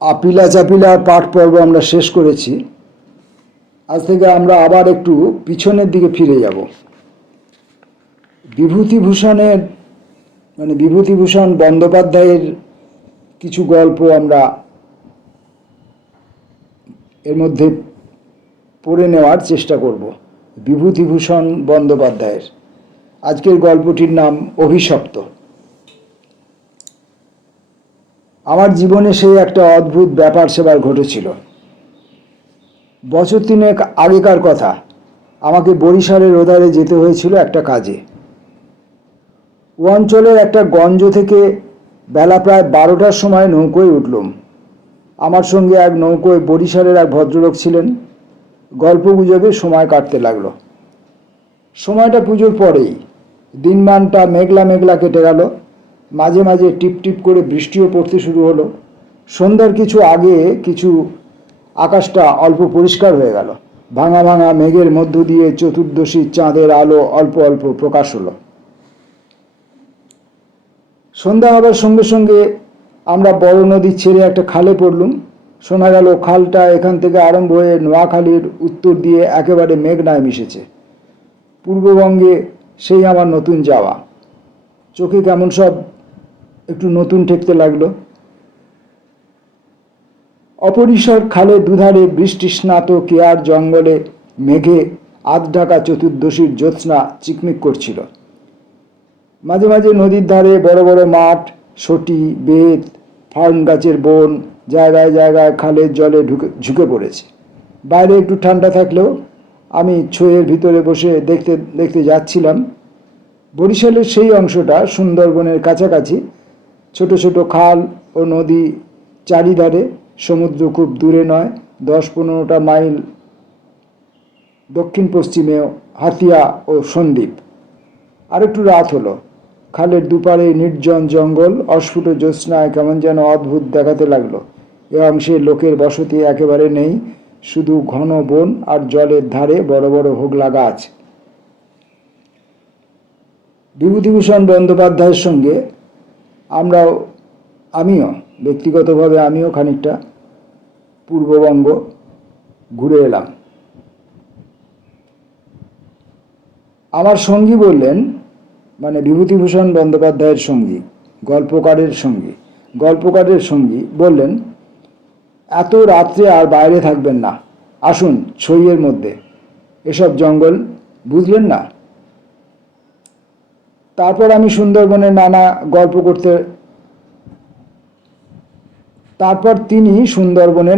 আপিলা চাপিলা পাঠ পর্ব আমরা শেষ করেছি। আজ থেকে আমরা আবার একটু পিছনের দিকে ফিরে যাব। বিভূতিভূষণের বিভূতিভূষণ বন্দ্যোপাধ্যায়ের কিছু গল্প আমরা এর মধ্যে পড়ে নেওয়ার চেষ্টা করব। বিভূতিভূষণ বন্দ্যোপাধ্যায়ের আজকের গল্পটির নাম অভিশপ্ত। আমার জীবনে সেই একটা অদ্ভুত ব্যাপার সেবার ঘটেছিল। বছর তিনেক আগেকার কথা। আমাকে বরিশালের ওধারে যেতে হয়েছিল একটা কাজে। ও অঞ্চলের একটা গঞ্জ থেকে বেলা প্রায় 12টার সময় নৌকোয় উঠলুম। আমার সঙ্গে এক নৌকোয় বরিশালের এক ভদ্রলোক ছিলেন। গল্পগুজবে সময় কাটতে লাগলো। সময়টা পুজোর পরেই। দিনমানটা মেঘলা মেঘলা কেটে গেল। মাঝে মাঝে টিপ টিপ করে বৃষ্টিও পড়তে শুরু হলো। সন্ধ্যার কিছু আগে আকাশটা অল্প পরিষ্কার হয়ে গেল। ভাঙা ভাঙা মেঘের মধ্য দিয়ে চতুর্দশীর চাঁদের আলো অল্প অল্প প্রকাশ হলো। সন্ধ্যা হবার সঙ্গে সঙ্গে আমরা বড় নদী ছেড়ে একটা খালে পড়লুম। শোনা গেল খালটা এখান থেকে আরম্ভ হয়ে নোয়াখালীর উত্তর দিয়ে একেবারে মেঘনায় মিশেছে। পূর্ববঙ্গে সেই আমার নতুন যাওয়া। চোখে কেমন সব একটু নতুন ঠেকতে লাগলো। অপরিসর খালে দুধারে বৃষ্টি স্নাত কেয়ার জঙ্গলে মেঘে আধ ঢাকা চতুর্দশীর জ্যোৎস্না চিকমিক করছিল। মাঝে মাঝে নদীর ধারে বড় বড় মাঠ, সটি, বেত, ফার্ন গাছের বন জায়গায় জায়গায় খালের জলে ঝুঁকে পড়েছে। বাইরে একটু ঠান্ডা থাকলেও আমি ছইয়ের ভিতরে বসে দেখতে দেখতে যাচ্ছিলাম। বরিশালের সেই অংশটা সুন্দরবনের কাছাকাছি। ছোট ছোট খাল ও নদী চারিধারে। সমুদ্র খুব দূরে নয়, 10-15টা মাইল দক্ষিণ পশ্চিমে হাতিয়া ও সন্দ্বীপ। আর একটু রাত হলো। খালের দুপারে নির্জন জঙ্গল অস্ফুট জ্যোৎস্নায় কেমন যেন অদ্ভুত দেখাতে লাগলো। এ অংশে লোকের বসতি একেবারে নেই, শুধু ঘন বন আর জলের ধারে বড় বড় হোগলা গাছ। বিভূতিভূষণ বন্দ্যোপাধ্যায়ের সঙ্গে ব্যক্তিগতভাবে আমিও খানিকটা পূর্ববঙ্গ ঘুরে এলাম। আমার সঙ্গী বললেন, বিভূতিভূষণ বন্দ্যোপাধ্যায়ের সঙ্গী, গল্পকারের সঙ্গী বললেন, এত রাত্রে আর বাইরে থাকবেন না, আসুন ছইয়ের মধ্যে, এসব জঙ্গল বুঝলেন না। তারপর তিনি সুন্দরবনের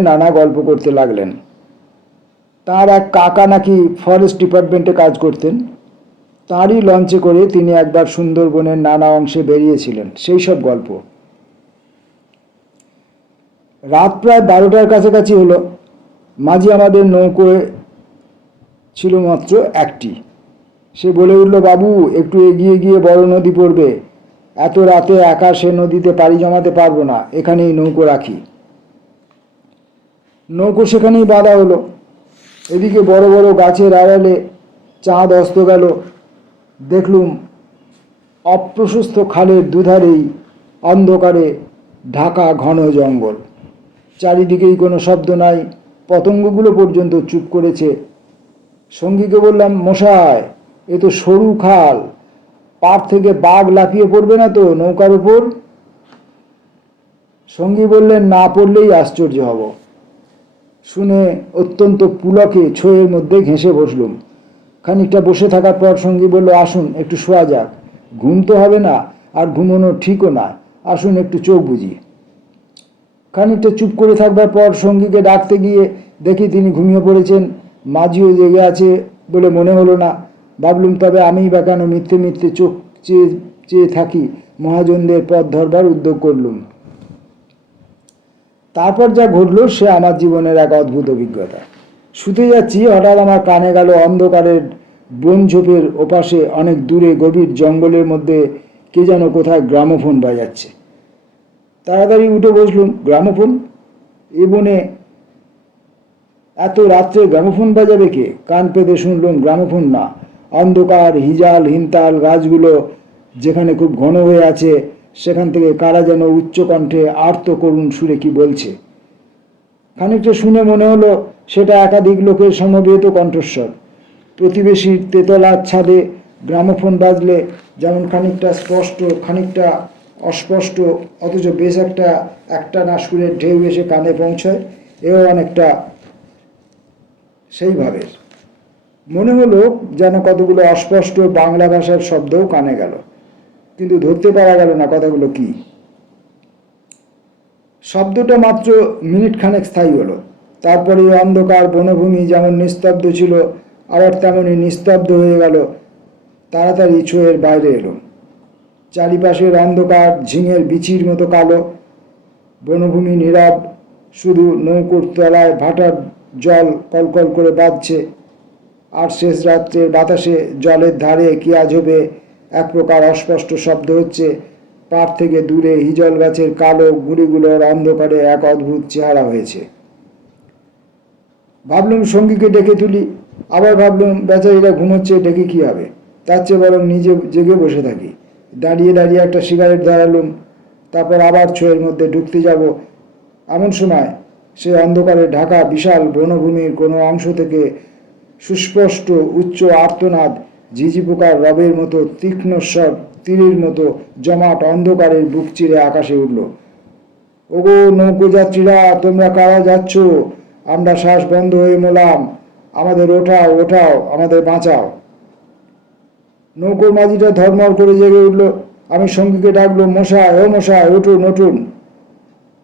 নানা গল্প করতে লাগলেন। তার এক কাকা নাকি ফরেস্ট ডিপার্টমেন্টে কাজ করতেন। তাঁরই লঞ্চে করে তিনি একবার সুন্দরবনের নানা অংশে বেরিয়েছিলেন, সেই সব গল্প। রাত প্রায় 12টার কাছাকাছি হলো। মাঝি আমাদের নৌকোয় ছিল মাত্র একটি। সে বলে উঠল, বাবু, একটু এগিয়ে গিয়ে বড় নদী পড়বে। এত রাতে একা সে নদীতে পাড়ি জমাতে পারবো না, এখানেই নৌকো রাখি। নৌকো সেখানেই বাঁধা হলো। এদিকে বড় বড় গাছের আড়ালে চাঁদ অস্ত গেল। দেখলুম অপ্রশস্ত খালের দুধারেই অন্ধকারে ঢাকা ঘন জঙ্গল। চারিদিকেই কোনো শব্দ নাই, পতঙ্গগুলো পর্যন্ত চুপ করেছে। সঙ্গীকে বললাম, মশাই, এ তো সরু খাল, পাড় থেকে বাঘ লাফিয়ে পড়বে না তো নৌকার উপর? সঙ্গী বললেন, না পড়লেই আশ্চর্য হব। শুনে অত্যন্ত পুলকে ছইয়ের মধ্যে ঘেঁষে বসলুম। খানিকটা বসে থাকার পর সঙ্গী বলল, আসুন একটু শোয়া যাক। ঘুম তো হবে না, আর ঘুমোনো ঠিকও না, আসুন একটু চোখ বুঝি। খানিকটা চুপ করে থাকবার পর সঙ্গীকে ডাকতে গিয়ে দেখি তিনি ঘুমিয়ে পড়েছেন। মাঝিও জেগে আছে বলে মনে হলো না। ভাবলুম, তবে আমিই বা কেন মিথ্যে মিথ্যে চোখ চেয়ে থাকি। মহাজনদের পথ ধরবার উদ্যোগ করলুম। তারপর যা ঘটল সে আমার জীবনের এক অদ্ভুত অভিজ্ঞতা। শুতে যাচ্ছি, হঠাৎ আমার কানে গেল অন্ধকারের বনঝোপের ওপাশে অনেক দূরে গভীর জঙ্গলের মধ্যে কে যেন কোথায় গ্রামোফোন বাজাচ্ছে। তাড়াতাড়ি উঠে বসলুম। গ্রামোফোন? এ বনে এত রাত্রে গ্রামোফোন বাজাবে কে? কান পেতে শুনলুম, গ্রামোফোন না, অন্ধকার হিজাল হিমতাল গাছগুলো যেখানে খুব ঘন হয়ে আছে সেখান থেকে কারা যেন উচ্চকণ্ঠে আর্ত করুণ সুরে কি বলছে। খানিকটা শুনে মনে হলো সেটা একাধিক লোকের সমবেত কণ্ঠস্বর। প্রতিবেশীর তেতলার ছাদে গ্রামোফোন বাজলে যেমন খানিকটা স্পষ্ট খানিকটা অস্পষ্ট অথচ বেশ একটানা সুরের ঢেউ এসে কানে পৌঁছয়, এও অনেকটা সেইভাবে। মনে হলো যেন কতগুলো অস্পষ্ট বাংলা ভাষার শব্দও কানে গেল, কিন্তু ধরতে পারা গেল না কথাগুলো কি। শব্দটা মাত্র মিনিট খানেক স্থায়ী হলো। তারপরে অন্ধকার বনভূমি যেমন নিস্তব্ধ ছিল আবার তেমনই নিস্তব্ধ হয়ে গেল। তাড়াতাড়ি ছোঁয়ের বাইরে এলো। চারিপাশের অন্ধকার ঝিঙের বিচির মতো কালো। বনভূমি নীরব, শুধু নৌকোর তলায় ভাটার জল কলকল করে বাজছে। আর শেষ রাত্রের বাতাসে জলের ধারে কি আজবে এক প্রকার অস্পষ্ট শব্দ হচ্ছে। পাড় থেকে দূরে হিজল গাছের কালো গুঁড়িগুলোর অন্ধকারে এক অদ্ভুত চেহারা হয়েছে। ভাবলুম সঙ্গীকে ডেকে তুলি, আবার ভাবলুম বেচারিরা ঘুমোচ্ছে, ডেকে কী হবে, তার চেয়ে বরং নিজে জেগে বসে থাকি। দাঁড়িয়ে দাঁড়িয়ে একটা সিগারেট ধরালুম, তারপর আবার ছোঁয়ের মধ্যে ঢুকতে যাব। এমন সময় সে অন্ধকারে ঢাকা বিশাল বনভূমির কোনো অংশ থেকে সুস্পষ্ট উচ্চ আর্তনাদ, ঝিঝি পোকার রবের মতো তীক্ষ্ণ স্বর তীরের মতো জমাট অন্ধকারের বুক চিরে আকাশে উঠল। ওগো নৌকোযাত্রীরা, তোমরা কারা যাচ্ছ? আমরা শ্বাস বন্ধ হয়ে মলাম, আমাদের ওঠাও ওঠাও, আমাদের বাঁচাও। নৌকোর মাঝিটা ধর্মর করে জেগে উঠল। আমি সঙ্গীকে ডাকলো, মশাই, ও মশাই, উঠুন উঠুন।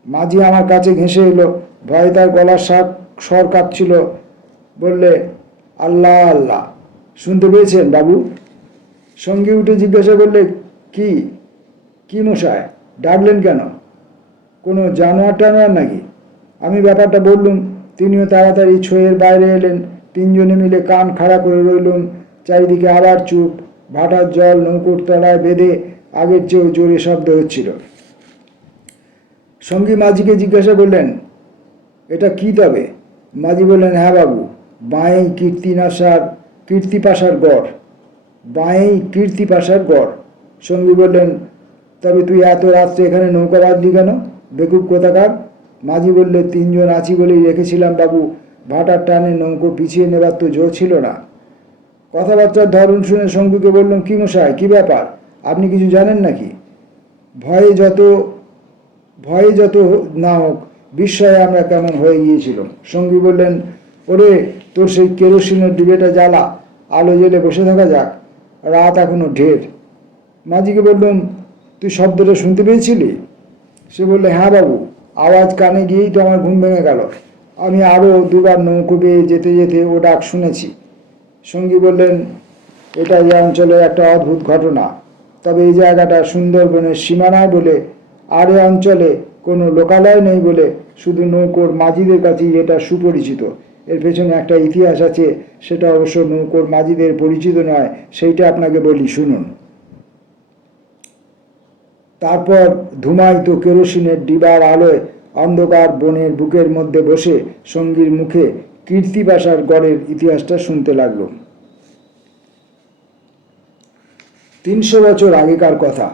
মাঝি আমার কাছে ঘেঁষে এলো, ভয়ে তার গলার স্বর কাঁপছিল। বললে, আল্লাহ আল্লাহ, শুনতে পেয়েছেন বাবু? সঙ্গী উঠে জিজ্ঞাসা করলে, কি কি মশাই, ডাকলেন কেন? কোনো জানোয়ার টানোয়ার নাকি? আমি ব্যাপারটা বললুম। তিনিও তাড়াতাড়ি ছোঁয়ের বাইরে এলেন। তিনজনে মিলে কান খাড়া করে রইলুম। চারিদিকে আবার চুপ। ভাটার জল নৌকোর তলায় বেঁধে আগের চেয়েও জোরে শব্দ হচ্ছিল। সঙ্গী মাঝিকে জিজ্ঞাসা করলেন, এটা কি তবে? মাঝি বললেন, হ্যাঁ বাবু, বাঁয়েই কীর্তিপাশার গড়, বাঁয়েই কীর্তিপাশার গড়। সঙ্গী বললেন, তবে তুই এত রাত্রে এখানে নৌকা বাঁধলি কেন, বেকুব কোথাকার? মাঝি বললে, তিনজন আছি বলেই রেখেছিলাম বাবু, ভাটার টানে নৌকো পিছিয়ে নেবার তো জো ছিল না। কথাবার্তার ধরন শুনে সঙ্গীকে বললাম, কি মশাই, কি ব্যাপার, আপনি কিছু জানেন নাকি? ভয়ে যত না হোক বিস্ময়ে আমরা কেমন হয়ে গিয়েছিলাম। সঙ্গী বললেন, ওরে, তোর সেই কেরোসিনের ডিবেটা জ্বালা, আলো জেলে বসে থাকা যাক, রাত এখনো ঢের। মাঝিকে বললাম, তুই শব্দটা শুনতে পেয়েছিলি? সে বললে, হ্যাঁ বাবু, আওয়াজ কানে গিয়েই তো আমার ঘুম ভেঙে গেল। আমি আরও দুবার নৌকো বেয়ে যেতে যেতে ও ডাক শুনেছি। সঙ্গী বললেন, এটা এই অঞ্চলের একটা অদ্ভুত ঘটনা। তবে এই জায়গাটা সুন্দরবনের সীমানায় বলে আর এ অঞ্চলে কোনো লোকালয় নেই বলে শুধু নৌকোর মাঝিদের কাছেই এটা সুপরিচিত। এর পেছনে একটা ইতিহাস আছে, সেটা অবশ্য নৌকোর মাঝিদের পরিচিত নয়, সেইটা আপনাকে বলি, শুনুন। তারপর ধুমায়িত কেরোসিনের ডিবার আলোয় অন্ধকার বনের বুকের মধ্যে বসে সঙ্গীর মুখে কীর্তিপাশার গড়ের ইতিহাসটা শুনতে লাগল। 300 বছর আগেকার কথা।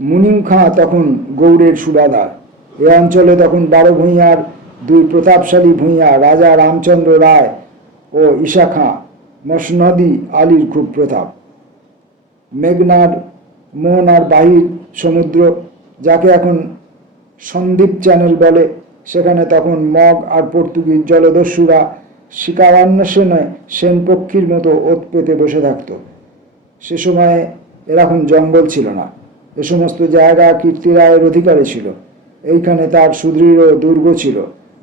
মুনিম খাঁ তখন গৌড়ের সুবাদার। এ অঞ্চলে তখন 12 ভূঁইয়ার 2 প্রতাপশালী ভূঁইয়া, রাজা রামচন্দ্র রায় ও ঈশা খাঁ মসনদি আলীর খুব প্রতাপ। মেঘনার মোহনার বাহির সমুদ্র, যাকে এখন সন্দ্বীপ চ্যানেল বলে, সেখানে তখন মগ আর পর্তুগিজ জলদস্যুরা শিকারান্বেষণে সেনপক্ষীর মতো ওত পেতে বসে থাকত। সে সময়ে এরকম জঙ্গল ছিল না। এ সমস্ত জায়গা কীর্তিরায়ের অধিকারে ছিল। এইখানে তার সুদৃঢ় দুর্গ ছিল।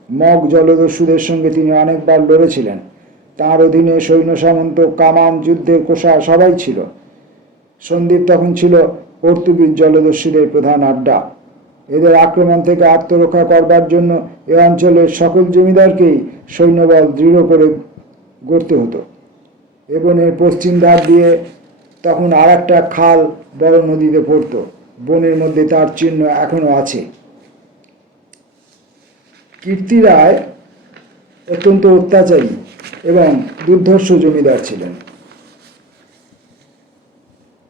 মগ জলদস্যুদের সঙ্গে তিনি অনেকবার লড়েছিলেন। তাঁর অধীনে সৈন্য সামন্ত, কামান, যুদ্ধের কোষা সবাই ছিল। সন্দ্বীপ তখন ছিল পর্তুগিজ জলদস্যুদের প্রধান আড্ডা। এদের আক্রমণ থেকে আত্মরক্ষা করবার জন্য এ অঞ্চলের সকল জমিদারকেই সৈন্যবল দৃঢ় করে গড়তে হতো। এ বনের পশ্চিম ধার দিয়ে তখন আর একটা খাল বড় নদীতে পড়ত। বনের মধ্যে তার চিহ্ন এখনো আছে। কীর্তিরায় অত্যন্ত অত্যাচারী এবং দুর্ধর্ষ জমিদার ছিলেন।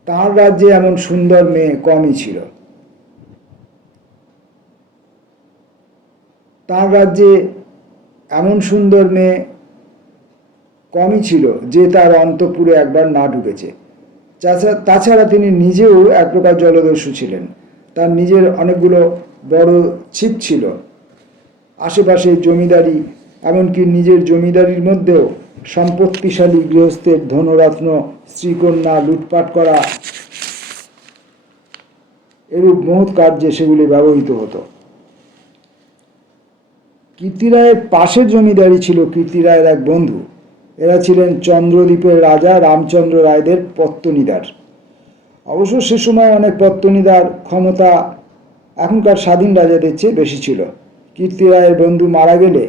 তাঁর রাজ্যে এমন সুন্দর মেয়ে কমই ছিল। তাঁর রাজ্যে এমন সুন্দর মেয়ে কমই ছিল যে তার অন্তঃপুরে একবার না ঢুকেছে। তাছাড়া তিনি নিজেও এক প্রকার জলদস্যু ছিলেন। তার নিজের অনেকগুলো বড় ছিপ ছিল, আশেপাশে জমিদারি, এমনকি নিজের জমিদারির মধ্যেও সম্পত্তিশালী গৃহস্থের ধনরত্ন, স্ত্রীকন্যা লুটপাট করা, এরূপ মহৎ কার্যে সেগুলি ব্যবহৃত হতো। কীর্তিরায়ের পাশের জমিদারি ছিল কীর্তিরায়ের এক বন্ধু। এরা ছিলেন চন্দ্রদ্বীপের রাজা রামচন্দ্র রায়দের পত্তনিদার। অবশ্য সে সময় অনেক পত্তনিদার ক্ষমতা এখনকার স্বাধীন রাজাদের চেয়ে বেশি ছিল। কীর্তিরায়ের বন্ধু মারা গেলে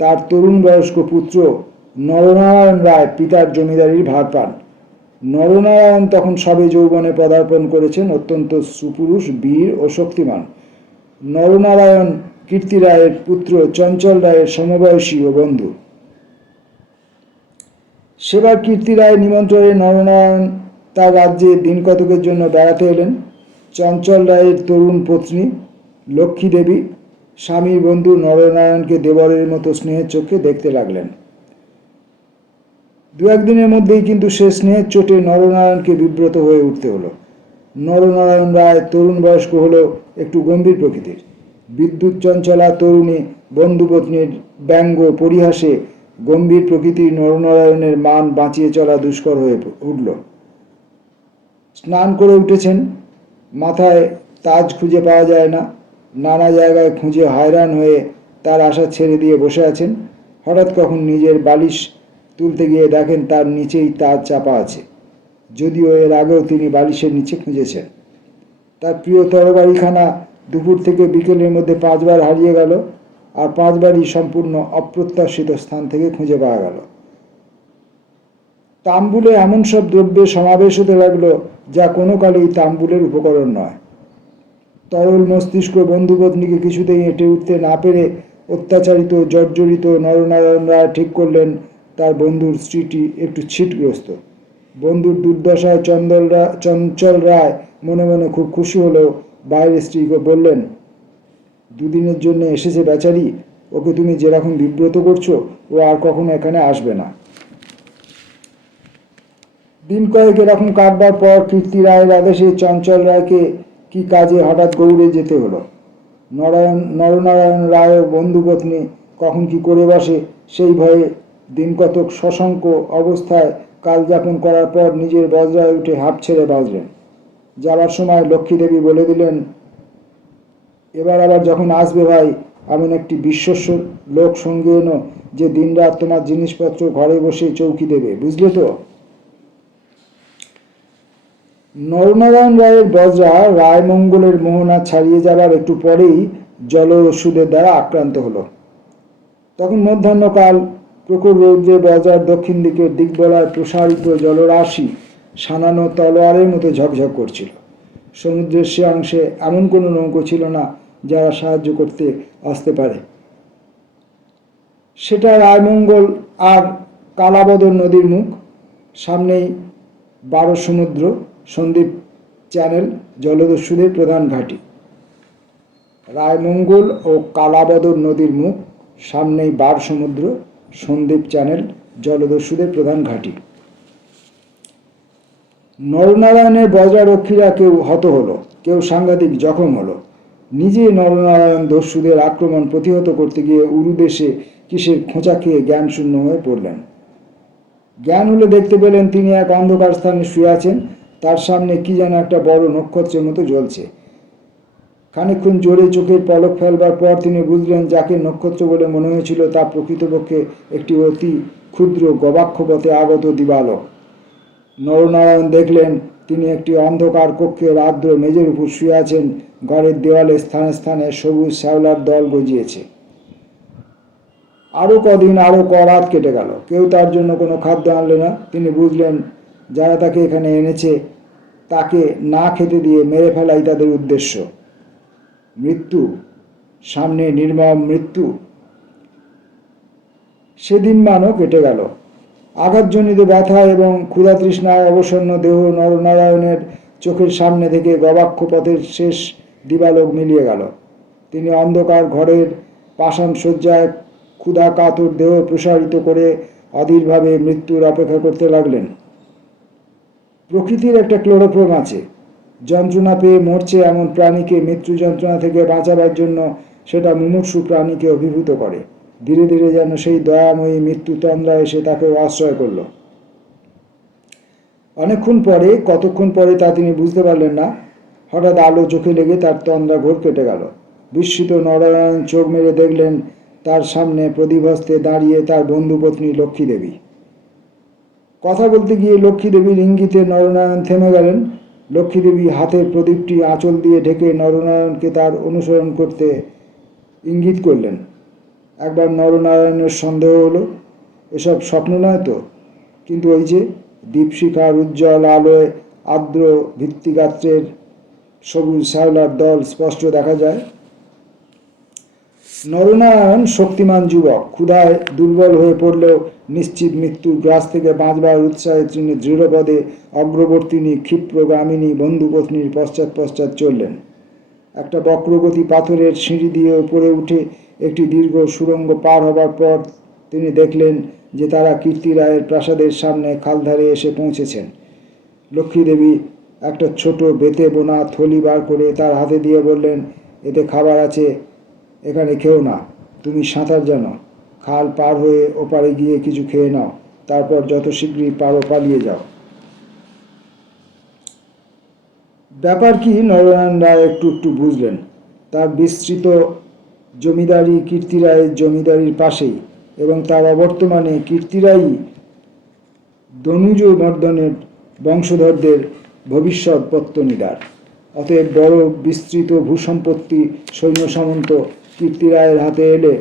তার তরুণ বয়স্ক পুত্র নরনারায়ণ রায় পিতার জমিদারির ভার পান। নরনারায়ণ তখন সবে যৌবনে পদার্পণ করেছেন, অত্যন্ত সুপুরুষ, বীর ও শক্তিমান। নরনারায়ণ কীর্তিরায়ের পুত্র চঞ্চল রায়ের সমবয়সী ও বন্ধু। সেবার কীর্তিরায়ের নিমন্ত্রণে নরনারায়ণ তার রাজ্যে দিন কতকের জন্য বেড়াতে এলেন। চঞ্চল রায়ের তরুণ পত্নী লক্ষ্মী দেবী স্বামীর বন্ধু নরনারায়ণকে দেবরের মতো স্নেহের চোখে দেখতে লাগলেন। দু একদিনের মধ্যেই কিন্তু সে স্নেহের চোটে নরনারায়ণকে বিব্রত হয়ে উঠতে হলো। নরনারায়ণ রায় তরুণ বয়স্ক হলেও একটু গম্ভীর প্রকৃতির। বিদ্যুৎ চঞ্চলা তরুণী বন্ধুপত্নীর ব্যঙ্গ পরিহাসে গম্ভীর প্রকৃতির নরনারায়ণের মান বাঁচিয়ে চলা দুষ্কর হয়ে উঠল। স্নান করে উঠেছেন, মাথায় তাজ খুঁজে পাওয়া যায় না, নানা জায়গায় খুঁজে হয়রান হয়ে তার আশা ছেড়ে দিয়ে বসে আছেন। হঠাৎ কখন নিজের বালিশ তুলতে গিয়ে দেখেন তার নিচেই তাজ চাপা আছে, যদিও এর আগেও তিনি বালিশের নিচে খুঁজেছেন। তার প্রিয় তরবারিখানা দুপুর থেকে বিকেলের মধ্যে 5 বার হারিয়ে গেল, আর 5 বারই সম্পূর্ণ অপ্রত্যাশিত স্থান থেকে খুঁজে পাওয়া গেল। তাম্বুলে এমন সব দ্রব্যের সমাবেশ হতে লাগলো যা কোনো কালেই তাম্বুলের উপকরণ নয়। তরল মস্তিষ্ক বন্ধুপত্নীকে কিছুতেই এঁটে উঠতে না পেরে অত্যাচারিত জর্জরিত নরনারায়ণ রায় ঠিক করলেন তার বন্ধুর স্ত্রীটি একটু ছিটগ্রস্ত। বন্ধুর দুর্দশায় চঞ্চল রায় মনে মনে খুব খুশি হলেও বাইরে স্ত্রীকে বললেন, 2 দিনের জন্য এসেছে বেচারি, ওকে তুমি যেরকম বিব্রত করছো ও আর কখনো এখানে আসবে না। দিন কয়েক এরকম কাটবার পর কীর্তি রায়ের আদেশে চঞ্চল রায়কে কি কাজে হঠাৎ গৌড়ে যেতে হলো। নরনারায়ণ রায় ও বন্ধুপত্নী কখন কি করে বসে সেই ভয়ে দিন কতক শশঙ্ক অবস্থায় কালযাপন করার পর নিজের বজ্রায় উঠে হাঁপ ছেড়ে বাঁচলেন। যাবার সময় লক্ষ্মী দেবী বলে দিলেন, এবার আবার যখন আসবে ভাই, এমন একটি বিশ্বস্ত লোক সঙ্গে এনো যে দিনরাত তোমার জিনিসপত্র ঘরে বসে চৌকি দেবে, বুঝলে তো? নরনারায়ণ রায়ের বজ্রা রায়মঙ্গলের মোহনা ছাড়িয়ে যাবার একটু পরেই জল ওষুধের দ্বারা আক্রান্ত হলো। তখন মধ্যাহ্নকাল, প্রখর রৌদ্রে বজ্রার দক্ষিণ দিকের দিকবলায় প্রসারিত জলরাশি সানানো তলোয়ারের মতো ঝকঝক করছিল। সমুদ্রের সে অংশে এমন কোনো নৌকো ছিল না যারা সাহায্য করতে আসতে পারে। সেটা রায়মঙ্গল আর কালাবদর নদীর মুখ, সামনেই 12 সমুদ্র, সন্দ্বীপ চ্যানেল জলদস্যুদের প্রধান ঘাঁটি। রায়মঙ্গল ও কালাবদর নদীর মুখ, সামনেই 12 সমুদ্র, সন্দ্বীপ চ্যানেল জলদস্যুদের প্রধান ঘাঁটি। নরনারায়ণের বজ্রারক্ষীরা কেউ হত হলো, কেউ সাংঘাতিক জখম হলো। নিজে নরনারায়ণ দস্যুদের আক্রমণ প্রতিহত করতে গিয়ে উরুদেশে কিসের খোঁচা খেয়ে জ্ঞান শূন্য হয়ে পড়লেন। জ্ঞান হলে দেখতে পেলেন তিনি এক অন্ধকার স্থানে শুয়ে আছেন, তার সামনে কি যেন একটা বড় নক্ষত্রের মতো জ্বলছে। খানিকক্ষণ জোরে চোখের পলক ফেলবার পর তিনি বুঝলেন যাকে নক্ষত্র বলে মনে হয়েছিল তা প্রকৃতপক্ষে একটি অতি ক্ষুদ্র গবাক্ষ পথে আগত দিবালোক। নরনারায়ণ দেখলেন তিনি একটি অন্ধকার কক্ষের আর্দ্র মেঝের উপর শুয়ে আছেন। ঘরের দেওয়ালে স্থানে স্থানে সবুজ শ্যাওলার দল গজিয়েছে। আরও কদিন, আরও করাত কেটে গেল, কেউ তার জন্য কোনো খাদ্য আনলে না। তিনি বুঝলেন যারা তাকে এখানে এনেছে তাকে না খেতে দিয়ে মেরে ফেলাই তাদের উদ্দেশ্য। মৃত্যু, সামনে নির্মম মৃত্যু। সেদিন মানও কেটে গেল। আঘাতজনিত ব্যথা এবং ক্ষুধাতৃষ্ণায় অবসন্ন দেহ নরনারায়ণের চোখের সামনে থেকে গবাক্ষ পথের শেষ দিবালোক মিলিয়ে গেল। তিনি অন্ধকার ঘরের পাষাণ শয্যায় ক্ষুধা কাতর দেহ প্রসারিত করে অধীরভাবে মৃত্যুর অপেক্ষা করতে লাগলেন। প্রকৃতির একটা ক্লোরোফর্ম আছে, যন্ত্রণা পেয়ে মরছে এমন প্রাণীকে মৃত্যু যন্ত্রণা থেকে বাঁচাবার জন্য সেটা মুমূর্ষু প্রাণীকে অভিভূত করে। ধীরে ধীরে যেন সেই দয়াময়ী মৃত্যু তন্দ্রা এসে তাকে আশ্রয় করল। অনেকক্ষণ পরে, কতক্ষণ পরে তা তিনি বুঝতে পারলেন না, হঠাৎ আলো চোখে লেগে তার তন্দ্রা ঘোর কেটে গেল। বিস্মিত নরনারায়ণ চোখ মেরে দেখলেন তার সামনে প্রদীপহস্তে দাঁড়িয়ে তার বন্ধুপত্নী লক্ষ্মী দেবী। কথা বলতে গিয়ে লক্ষ্মী দেবীর ইঙ্গিতে নরনারায়ণ থেমে গেলেন। লক্ষ্মী দেবী হাতের প্রদীপটি আঁচল দিয়ে ঢেকে নরনারায়ণকে তার অনুসরণ করতে ইঙ্গিত করলেন। একবার নরনারায়ণের সন্দেহ হলো, এসব স্বপ্ন নয় তো। কিন্তু ওই যে দীপশিখার উজ্জ্বল আলোয় আর্দ্র ভিত্তিগাত্রের সবুজ শ্যাওলার দল স্পষ্ট দেখা যায়। নরনারায়ণ শক্তিমান যুবক, ক্ষুধায় দুর্বল হয়ে পড়লেও নিশ্চিত মৃত্যুর গ্রাস থেকে বাঁচবার উৎসাহে তিনি দৃঢ়পদে অগ্রবর্তিনী ক্ষিপ্রগামিনী বন্ধুপত্নীর পশ্চাৎ পশ্চাৎ চললেন। একটা বক্রগতি পাথরের সিঁড়ি দিয়ে উপরে উঠে একটি দীর্ঘ সুড়ঙ্গ পার হবার পর তিনি দেখলেন যে তারা কীর্তি রায়ের প্রাসাদের সামনে খালধারে এসে পৌঁছেছেন। লক্ষ্মী দেবী একটা ছোট বেতে বোনা থলি বার করে তার হাতে দিয়ে বললেন, এতে খাবার আছে, এখানে খেও না। তুমি সাঁতার জানো, খাল পার হয়ে ওপারে গিয়ে কিছু খেয়ে নাও, তারপর যত শীঘ্রই পারো পালিয়ে যাও। ব্যাপার কি নরনারায়ণ রায় একটু একটু বুঝলেন। তার বিস্তৃত জমিদারি কীর্তি রায়ের জমিদারির পাশেই, এবং তার অবর্তমানে কীর্তি রায়ই দনুজ মর্দনের বংশধরদের ভবিষ্যৎ পত্তনিদার। অতএব বড় বিস্তৃত ভূসম্পত্তি সৈন্য সামন্ত কীর্তি রায়ের হাতে এলে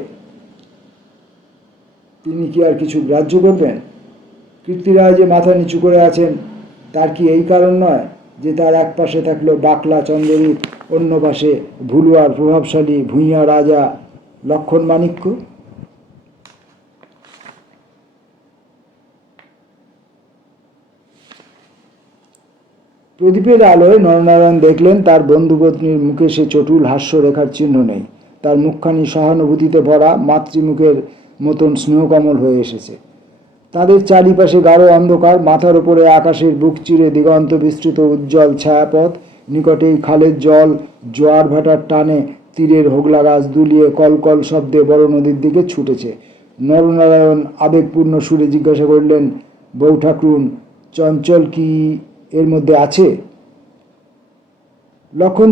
তিনি কি আর কিছু গ্রাহ্য করবেন? কীর্তি রায় যে মাথা নিচু করে আছেন, তার কি এই কারণ নয় যে তার এক পাশে থাকলো বাকলা চন্দ্ররূপ, অন্য পাশে ভুলুয়ার প্রভাবশালী ভূঁইয়া রাজা লক্ষণ মাণিক্য? প্রদীপের আলোয় নরনারায়ণ দেখলেন তার বন্ধুপত্নীর মুখে সে চটুল হাস্যরেখার চিহ্ন নেই। তার মুখখানি সহানুভূতিতে ভরা, মাতৃমুখের মতন স্নেহকমল হয়ে এসেছে। তাদের চারিপাশে গাঢ় অন্ধকার, মাথার ওপরে আকাশের বুক চিরে দিগন্ত বিস্তৃত উজ্জ্বল ছায়াপথ, নিকটেই খালের জল জোয়ার ভাটার টানে তীরের হোগলা গাছ দুলিয়ে কলকল শব্দে বড় নদীর দিকে ছুটেছে। নরনারায়ণ আবেগপূর্ণ সুরে জিজ্ঞাসা করলেন, বউ ঠাকরুন, চঞ্চল কি এর মধ্যে আছে? লক্ষ্মী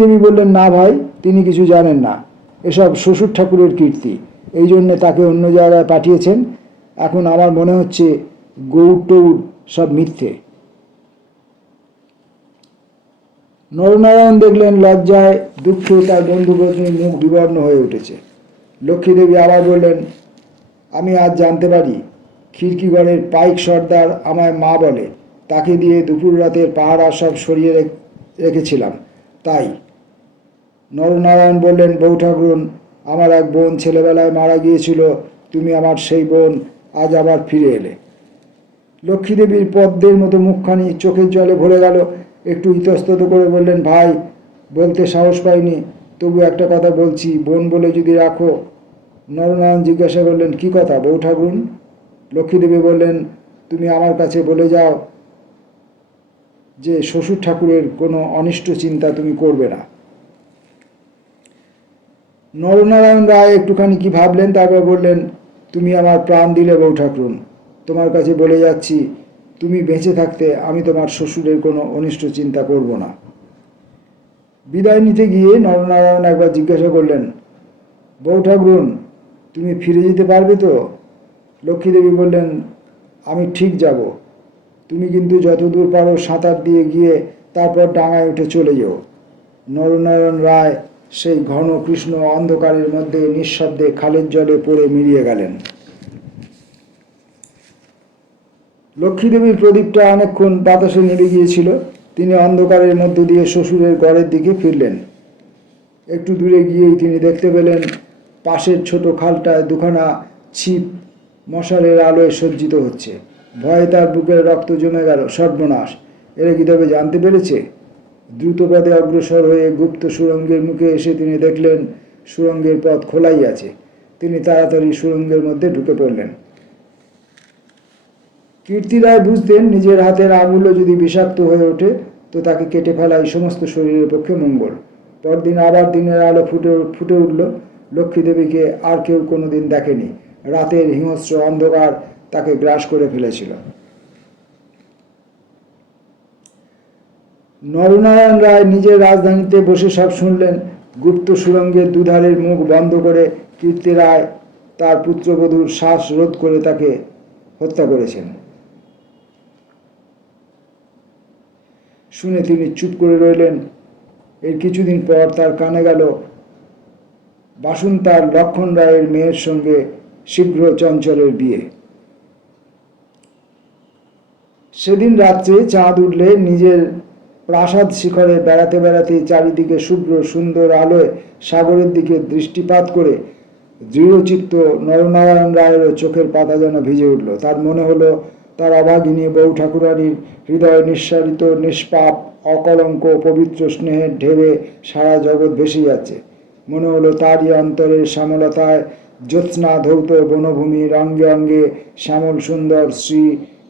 দেবী বললেন, না ভাই, তিনি কিছু জানেন না। এসব শ্বশুর ঠাকুরের কীর্তি, এই জন্যে তাকে অন্য জায়গায় পাঠিয়েছেন। এখন আমার মনে হচ্ছে গৌর টৌর সব মিথ্যে। নরনারায়ণ দেখলেন লজ্জায় দুঃখে তার বন্ধুপত্নীর মুখ বিবর্ণ হয়ে উঠেছে। লক্ষ্মী দেবী আবার বললেন, আমি আজ জানতে পারি খিড়কিগড়ের পাইক সর্দার আমায় মা বলে, তাকে দিয়ে দুপুর রাতের পাহারা সব সরিয়ে রেখেছিলাম, তাই। নরনারায়ণ বললেন, বউ ঠাকুরুন, আমার এক বোন ছেলেবেলায় মারা গিয়েছিল, তুমি আমার সেই বোন, আজ আবার ফিরে এলে। লক্ষ্মীদেবীর পদ্মের মতো মুখখানি চোখের জলে ভরে গেল। একটু ইতস্তত করে বললেন, ভাই, বলতে সাহস পাইনি, তবু একটা কথা বলছি, বোন বলে যদি রাখো। নরনারায়ণ জিজ্ঞাসা করলেন, কি কথা বউ ঠাকুরুন? লক্ষ্মীদেবী বললেন, তুমি আমার কাছে বলে যাও যে শ্বশুর ঠাকুরের কোনো অনিষ্ট চিন্তা তুমি করবে না। নরনারায়ণ রায় একটুখানি কি ভাবলেন, তারপর বললেন, তুমি আমার প্রাণ দিলে বউ ঠাকুরুন, তোমার কাছে বলে যাচ্ছি, তুমি বেঁচে থাকতে আমি তোমার শ্বশুরের কোনো অনিষ্ট চিন্তা করব না। বিদায় নিতে গিয়ে নরনারায়ণ একবার জিজ্ঞাসা করলেন, বউ ঠাকুরুন, তুমি ফিরে যেতে পারবে তো? লক্ষ্মীদেবী বললেন, আমি ঠিক যাব, তুমি কিন্তু যতদূর পারো সাঁতার দিয়ে গিয়ে তারপর ডাঙায় উঠে চলে যেও। নরনারায়ণ রায় সেই ঘন কৃষ্ণ অন্ধকারের মধ্যে নিঃশব্দে খালের জলে পড়ে মিলিয়ে গেলেন। লক্ষ্মীদেবীর প্রদীপটা অনেকক্ষণ বাতাসে নিভে গিয়েছিল। তিনি অন্ধকারের মধ্য দিয়ে শ্বশুরের ঘরের দিকে ফিরলেন। একটু দূরে গিয়েই তিনি দেখতে পেলেন পাশের ছোট খালটায় দুখানা ছিপ মশালের আলোয় সজ্জিত হচ্ছে। ভয়ে তার বুকের রক্ত জমে গেল। সর্বনাশ, এরা কি তবে জানতে পেরেছে? দ্রুতপদে অগ্রসর হয়ে গুপ্ত সুড়ঙ্গের মুখে এসে তিনি দেখলেন সুড়ঙ্গের পথ খোলাই আছে। তিনি তাড়াতাড়ি সুড়ঙ্গের মধ্যে ঢুকে পড়লেন। কীর্তি রায় বুঝতেন নিজের হাতের আঙুলও যদি বিষাক্ত হয়ে ওঠে তো তাকে কেটে ফেলাই সমস্ত শরীরের পক্ষে মঙ্গল। পরদিন আবার দিনের আলো ফুটে উঠল। লক্ষ্মী দেবীকে আর কেউ কোনোদিন দেখেনি। রাতের হিংস্র অন্ধকার তাকে গ্রাস করে ফেলেছিল। নরনারায়ণ রায় নিজের রাজধানীতে বসে সব শুনলেন। গুপ্ত সুড়ঙ্গের দুধারের মুখ বন্ধ করে কীর্তি রায় তার পুত্রবধূর শ্বাস রোধ করে তাকে হত্যা করেছেন। শুনে তিনি চুপ করে রইলেন। এর কিছুদিন পর তার কানে গেল বাসুন্তার লক্ষণ রায়ের মেয়ের সঙ্গে শীঘ্র চঞ্চলের বিয়ে। সেদিন রাত্রে চাঁদ উঠলে নিজের প্রাসাদ শিখরে বেড়াতে বেড়াতে চারিদিকে শুভ্র সুন্দর আলোয় সাগরের দিকে দৃষ্টিপাত করে দৃঢ়চিত্ত নরনারায়ণ রায়েরও চোখের পাতা যেন ভিজে উঠল। তার মনে হলো তার অভাগিনী বউ ঠাকুরানীর হৃদয় নিঃসারিত নিষ্পাপ অকলঙ্ক পবিত্র স্নেহের ঢেবে সারা জগৎ ভেসে যাচ্ছে। মনে হলো তারই অন্তরের শ্যামলতায় জ্যোৎস্না ধৌত বনভূমির অঙ্গে অঙ্গে শ্যামল সুন্দর শ্রী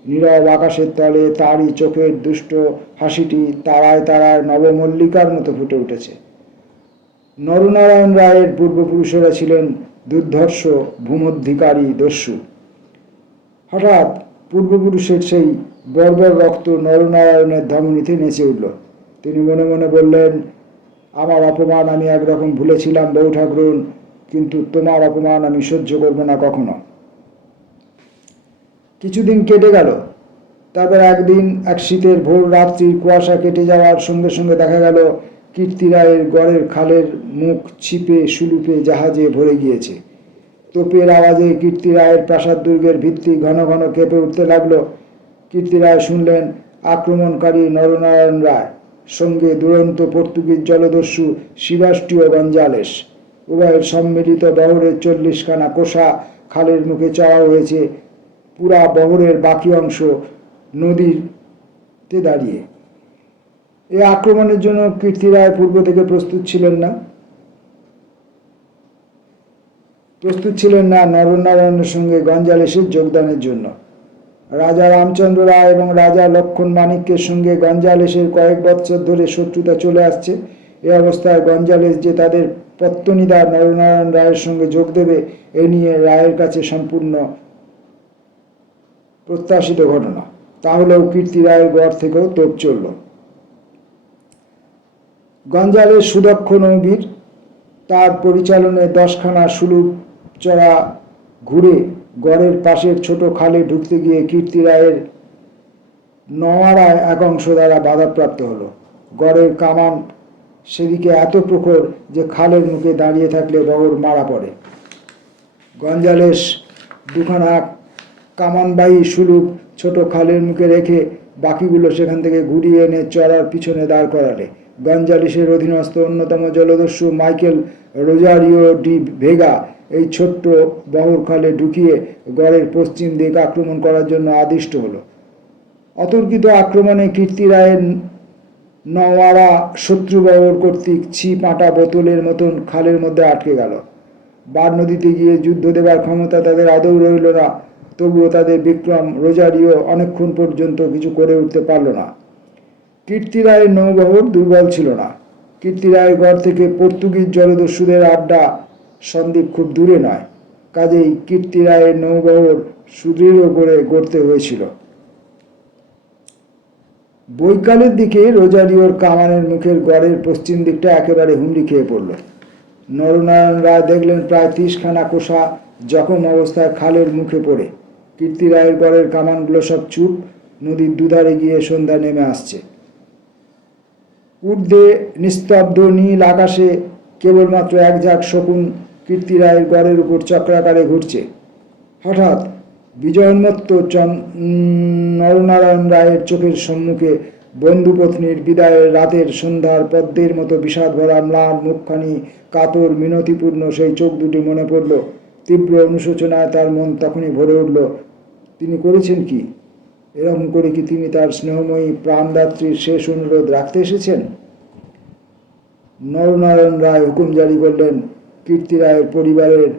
নীরব আকাশের তলে তারই চোখের দুষ্ট হাসিটি তারায় তারায় নবমল্লিকার মতো ফুটে উঠেছে। নরনারায়ণ রায়ের পূর্বপুরুষেরা ছিলেন দুর্ধর্ষ ভূমধ্যিকারী দস্যু। হঠাৎ পূর্বপুরুষের সেই বর্বর রক্ত নরনারায়ণের ধমনীতে নেচে উঠল। তিনি মনে মনে বললেন, আমার অপমান আমি একরকম ভুলেছিলাম বউ ঠাকুরুন, কিন্তু তোমার অপমান আমি সহ্য করব না কখনো। কিছুদিন কেটে গেল। তারপর একদিন এক শীতের ভোর রাত্রির কুয়াশা কেটে যাওয়ার সঙ্গে সঙ্গে দেখা গেল কীর্তি রায়ের গড়ের খালের মুখ ছিপে সুলুপে জাহাজে ভরে গিয়েছে। তোপের আওয়াজে কীর্তি রায়ের প্রাসাদ দুর্গের ভিত্তি ঘন ঘন কেঁপে উঠতে লাগলো। কীর্তি রায় শুনলেন আক্রমণকারী নরনারায়ণ রায়, সঙ্গে দুরন্ত পর্তুগিজ জলদস্যু সিবাস্টিও গঞ্জালেস। উভয়ের সম্মিলিত বহরের 40খানা কোষা খালের মুখে চড়াও হয়েছে। পুরা বহরের বাকি অংশ নদীতে দাঁড়িয়ে। এই আক্রমণের জন্য কীর্তি রায় পূর্ব থেকে প্রস্তুত ছিলেন না নরনারায়ণের সঙ্গে গঞ্জালেসের যোগদানের জন্য। রাজা রামচন্দ্র রায় এবং রাজা লক্ষণ মাণিক্যের সঙ্গে গঞ্জালেসের কয়েক বৎসর ধরে শত্রুতা চলে আসছে। এ অবস্থায় গঞ্জালেস যে তাদের পত্তনিদার নরনারায়ণ রায়ের সঙ্গে যোগ দেবে এ নিয়ে রায়ের কাছে সম্পূর্ণ প্রত্যাশিত ঘটনা। তাহলেও কীর্তি রায়ের গড় থেকেও তোপ চলল। গঞ্জালেস সুদক্ষ নৌবীর। তার পরিচালনায় 10খানা সুলুপ চড়া ঘুরে গড়ের পাশের ছোট খালে ঢুকতে গিয়ে কীর্তি রায়ের নওয়ারায় এক অংশ দ্বারা বাধাপ্রাপ্ত হলো। গড়ের কামান সেদিকে এত প্রখর যে খালের মুখে দাঁড়িয়ে থাকলে বহর মারা পড়ে। গঞ্জালেস 2খানা কামানবাহী সুলুপ ছোট খালের মুখে রেখে বাকিগুলো সেখান থেকে ঘুরিয়ে এনে চড়ার পিছনে দাঁড় করালে। গঞ্জালেসের অধীনস্থ অন্যতম জলদস্যু মাইকেল রোজারিও ডি ভেগা এই ছোট্ট বহর খালে ঢুকিয়ে গড়ের পশ্চিম দিক আক্রমণ করার জন্য আদিষ্ট হলো। অতর্কিত আক্রমণে কীর্তি রায়ের নওয়ারা শত্রুবহর কর্তৃক ছিপ আঁটা বোতলের মতন খালের মধ্যে আটকে গেল। বার নদীতে গিয়ে যুদ্ধ দেবার ক্ষমতা তাদের আদৌ রইল না। তবুও তাদের বিক্রম রোজারিও অনেকক্ষণ পর্যন্ত কিছু করে উঠতে পারল না। কীর্তি রায়ের নৌবহর দুর্বল ছিল না। কীর্তি রায়ের গড় থেকে পর্তুগিজ জলদস্যুদের আড্ডা সন্দ্বীপ খুব দূরে নয়। কাজেই কীর্তি রায়ের নৌবহর সুদৃঢ় করে গড়তে হয়েছিল। বৈকালের দিকে রোজারিওর কামানের মুখের গড়ের পশ্চিম দিকটা একেবারে হুমড়ি খেয়ে পড়ল। নরনারায়ণ রায় দেখলেন প্রায় 30খানা কোষা জখম অবস্থায় খালের মুখে পড়ে। কীর্তি রায়ের গড়ের কামানগুলো সব চুপ। নদীর দুধারে গিয়ে সন্ধ্যা নেমে আসছে। ঊর্ধ্বে নিস্তব্ধ নীল আকাশে কেবলমাত্র এক ঝাঁক শকুন কীর্তি রায়ের গড়ের উপর চক্রাকারে ঘুরছে। হঠাৎ বিজয়োন্মত্ত নরনারায়ণ রায়ের চোখের সম্মুখে বন্ধুপত্নীর বিদায়ের রাতের সন্ধ্যার পদ্মের মতো বিষাদ ভরা ম্লান মুখখানি, কাতর মিনতিপূর্ণ সেই চোখ দুটি মনে পড়ল। তীব্র অনুশোচনায় তার মন তখনই ভরে উঠল। তিনি করেছেন কি? এরকম করে কি তিনি তার স্নেহময়ী প্রাণদাত্রীর শেষ অনুরোধ রাখতে এসেছেন? নরনারায়ণ রায় হুকুম জারি করলেন, কীর্তি রায়ের পরিবারের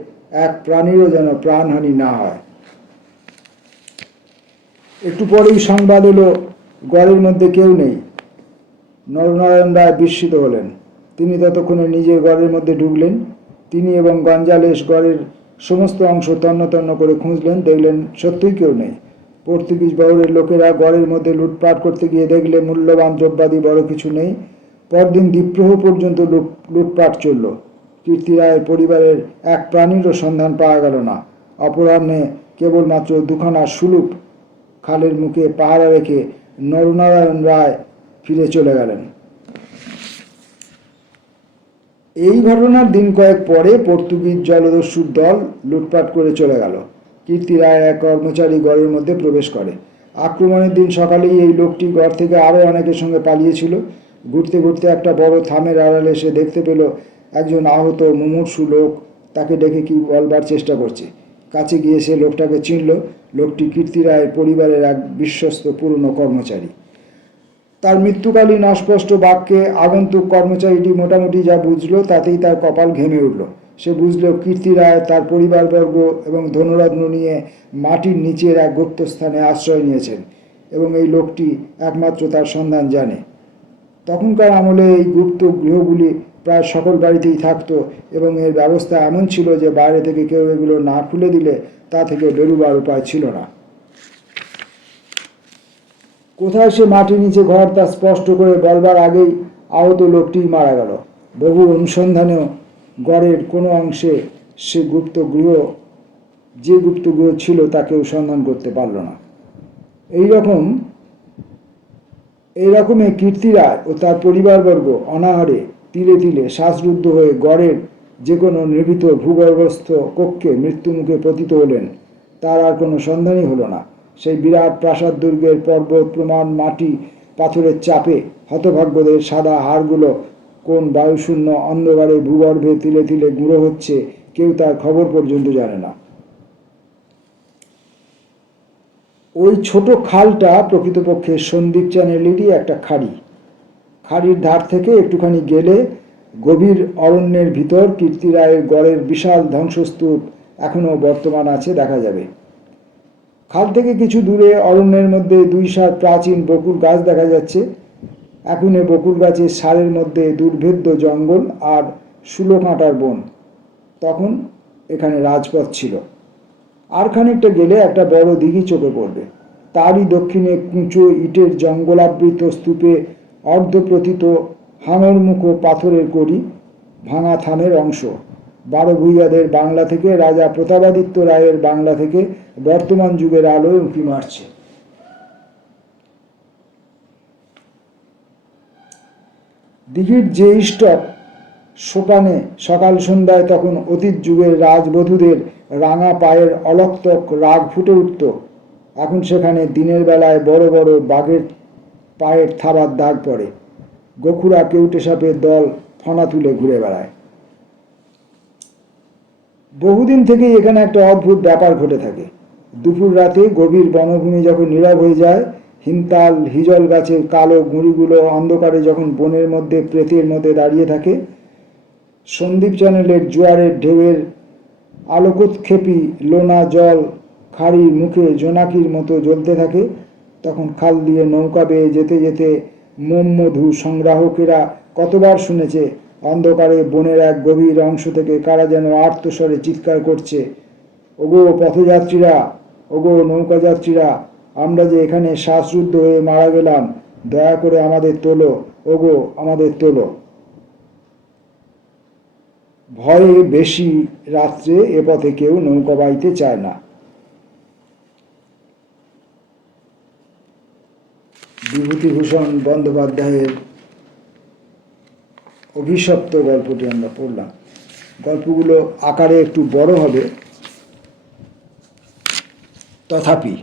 এক প্রাণীরও যেন প্রাণহানি না হয়। একটু পরেই সংবাদ এলো গড়ের মধ্যে কেউ নেই। নরনারায়ণ রায় বিস্মিত হলেন। তিনি ততক্ষণে নিজের গড়ের মধ্যে ঢুকলেন। তিনি এবং গঞ্জালেস গড়ের সমস্ত অংশ তন্ন তন্ন করে খুঁজলেন, দেখলেন সত্যিই কেউ নেই। পর্তুগিজ বহরের লোকেরা গড়ের মধ্যে লুটপাট করতে গিয়ে দেখলে মূল্যবান দ্রব্যাদি বড় কিছু নেই। পরদিন দ্বীপ্রহর পর্যন্ত লুটপাট চলল। কীর্তি রায়ের পরিবারের এক প্রাণীরও সন্ধান পাওয়া গেল না। অপরাহ্নে কেবলমাত্র দুখানা সুলুক খালের মুখে পাহারা রেখে নরনারায়ণ রায় ফিরে চলে গেলেন। এই ঘটনার দিন কয়েক পরে পর্তুগিজ জলদস্যুর দল লুটপাট করে চলে গেল। কীর্তি রায়ের এক কর্মচারী গড়ের মধ্যে প্রবেশ করে। আক্রমণের দিন সকালেই এই লোকটি গড় থেকে আরও অনেকের সঙ্গে পালিয়েছিল। ঘুরতে ঘুরতে একটা বড় থামের আড়ালে সে দেখতে পেল একজন আহত মুমূর্ষু লোক তাকে ডেকে কি বলবার চেষ্টা করছে। কাছে গিয়ে সে লোকটাকে চিনল। লোকটি কীর্তি রায়ের পরিবারের এক বিশ্বস্ত পুরনো কর্মচারী। তার মৃত্যুকালীন অস্পষ্ট বাক্যে আগন্তুক কর্মচারীটি মোটামুটি যা বুঝল তাতেই তার কপাল ঘেমে উঠল। সে বুঝল কীর্তি রায় তার পরিবারবর্গ এবং ধনরত্ন নিয়ে মাটির নিচের এক গুপ্ত স্থানে আশ্রয় নিয়েছেন এবং এই লোকটি একমাত্র তার সন্ধান জানে। তখনকার আমলে এই গুপ্ত গৃহগুলি প্রায় সকল বাড়িতেই থাকতো এবং এর ব্যবস্থা এমন ছিল যে বাইরে থেকে কেউ এগুলো না খুলে দিলে তা থেকে বেরোবার উপায় ছিল না। কোথায় সে মাটির নিচে ঘর তা স্পষ্ট করে বলবার আগেই আহত লোকটি মারা গেল। বহু অনুসন্ধানেও গড়ের কোনো অংশে যে গুপ্ত গৃহ ছিল তাকেও সন্ধান করতে পারল না। এইরকমে কীর্তি রায় ও তার পরিবারবর্গ অনাহারে তিলে তিলে শ্বাসরুদ্ধ হয়ে গড়ের যে কোনো নির্ভীত ভূগর্ভস্থ কক্ষে মৃত্যুমুখে পতিত হলেন। তার আর কোনো সন্ধানই হলো না। সেই বিরাট প্রাসাদ দুর্গের পর্বত প্রমাণ মাটি পাথরের চাপে হতভাগ্যদের সাদা হাড়গুলো কোন বায়ুশূন্য অন্ধকারে ভূগর্ভে তিলে তিলে গুঁড়ো হচ্ছে কেউ তার খবর পর্যন্ত জানে না। ওই ছোট খালটা প্রকৃতপক্ষে সন্দীপ চ্যানেলেরই একটা খাড়ি। খাড়ির ধার থেকে একটুখানি গেলে গভীর অরণ্যের ভিতর কীর্তি রায়ের গড়ের বিশাল ধ্বংসস্তূপ এখনও বর্তমান আছে, দেখা যাবে। খাল থেকে কিছু দূরে অরণ্যের মধ্যে 2 সার প্রাচীন বকুল গাছ দেখা যাচ্ছে। এখন এ বকুল গাছের সারের মধ্যে দুর্ভেদ্য জঙ্গল আর শুলো কাঁটার বন। তখন এখানে রাজপথ ছিল। আর খানিকটা গেলে একটা বড় দিঘি চোখে পড়বে। তারই দক্ষিণে কুঁচো ইটের জঙ্গলাবৃত স্তূপে অর্ধপ্রথিত হাঙরমুখ পাথরের কড়ি ভাঙা থামের অংশ। 12 ভূঁইয়াদের বাংলা থেকে, রাজা প্রতাপাদিত্য রায়ের বাংলা থেকে বর্তমান যুগের আলোয় উঁকি মারছে। দিঘির যে স্টপ সোপানে সকাল সন্ধ্যায় তখন অতীত যুগের রাজবধূদের রাঙা পায়ের অলক্তক রাগ ফুটে উঠত। এখন সেখানে দিনের বেলায় বড় বড় বাঘের পায়ের থাবার দাগ পড়ে। গোখুরা কেউটে সাপের দল ফনা তুলে ঘুরে বেড়ায়। বহুদিন থেকেই এখানে একটা অদ্ভুত ব্যাপার ঘটে থাকে। দুপুর রাতে গভীর বনভূমি যখন নীরব হয়ে যায়, হিমতাল হিজল গাছের কালো গুঁড়িগুলো অন্ধকারে যখন বনের মধ্যে প্রেতের মধ্যে দাঁড়িয়ে থাকে, সন্দীপ চ্যানেলের জোয়ারের ঢেউয়ের আলোকোৎক্ষেপী লোনা জল খাড়ির মুখে জোনাকির মতো জ্বলতে থাকে, তখন খাল দিয়ে নৌকা বেয়ে যেতে যেতে মোমমধু সংগ্রাহকেরা কতবার শুনেছে অন্ধকারে বনের এক গভীর অংশ থেকে কারা যেন আর্তস্বরে চিৎকার করছে, ওগো পথযাত্রীরা, ওগো নৌকাযাত্রীরা, আমরা যে এখানে শ্বাসরুদ্ধ হয়ে মারা গেলাম, দয়া করে আমাদের তোলো, ওগো আমাদের তোলো। ভয়ে বেশি রাত্রে এ পথে কেউ নৌকা বাইতে চায় না। বিভূতিভূষণ বন্দ্যোপাধ্যায়ের অভিশপ্ত গল্পটি আমরা পড়লাম। গল্পগুলো আকারে একটু বড় হবে, তথাপি